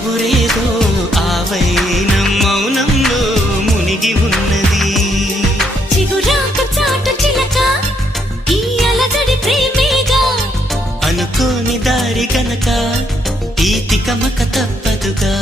కబురేదో ఆవైన మౌనంలో మునిగి ఉన్నది. చిగురాకు చాటు చిలక ఈ అలజడి ప్రేమేగా, అనుకోని దారి గనక ఈ తికమక తప్పదుగా.